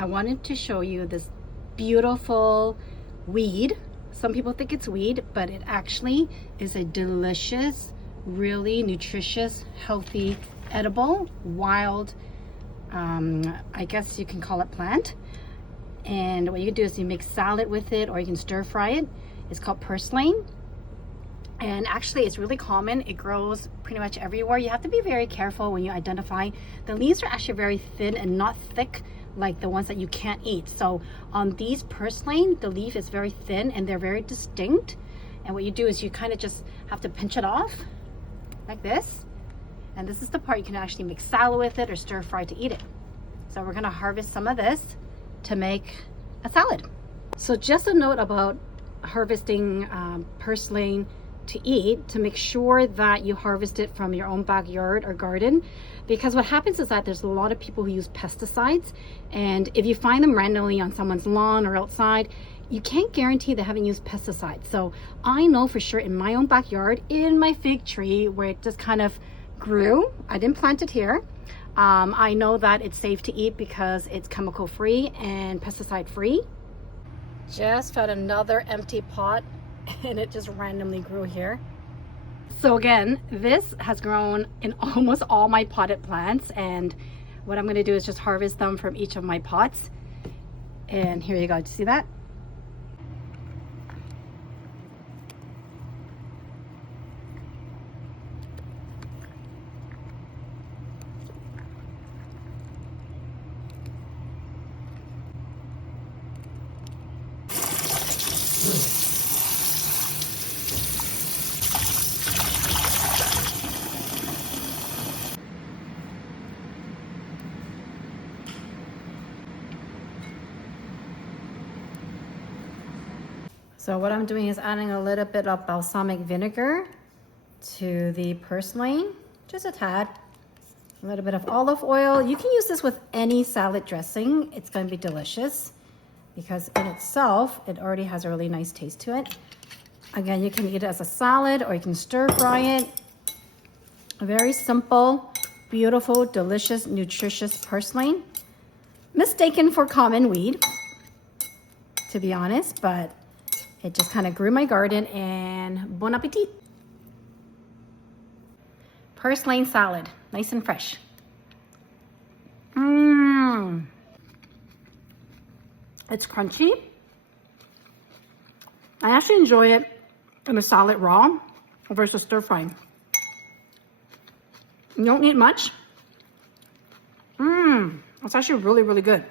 I wanted to show you this beautiful weed. Some people think it's weed, but it actually is a delicious, really nutritious, healthy, edible, wild, I guess you can call it plant. And what you can do is you make salad with it, or you can stir fry it. It's called purslane. And actually it's really common. It grows pretty much everywhere. You have to be very careful when you identify. The leaves are actually very thin and not thick like the ones that you can't eat. So on these purslane, the leaf is very thin and they're very distinct. And what you do is you kind of just have to pinch it off like this. And this is the part you can actually make salad with it or stir fry to eat it. So we're gonna harvest some of this to make a salad. So just a note about harvesting purslane to eat, to make sure that you harvest it from your own backyard or garden, because what happens is that there's a lot of people who use pesticides, and if you find them randomly on someone's lawn or outside, you can't guarantee they haven't used pesticides. So I know for sure in my own backyard, in my fig tree where it just kind of grew, I didn't plant it here, I know that it's safe to eat because it's chemical free and pesticide free. Just found another empty pot and it just randomly grew here. So again, this has grown in almost all my potted plants, and what I'm going to do is just harvest them from each of my pots. And here you go. Do you see that? So what I'm doing is adding a little bit of balsamic vinegar to the purslane, just a tad. A little bit of olive oil. You can use this with any salad dressing. It's going to be delicious because in itself, it already has a really nice taste to it. Again, you can eat it as a salad or you can stir fry it. A very simple, beautiful, delicious, nutritious purslane. Mistaken for common weed, to be honest, but it just kind of grew in my garden, and bon appetit. Purslane salad, nice and fresh. It's crunchy. I actually enjoy it in a salad raw versus stir frying. You don't need much. It's actually really, really good.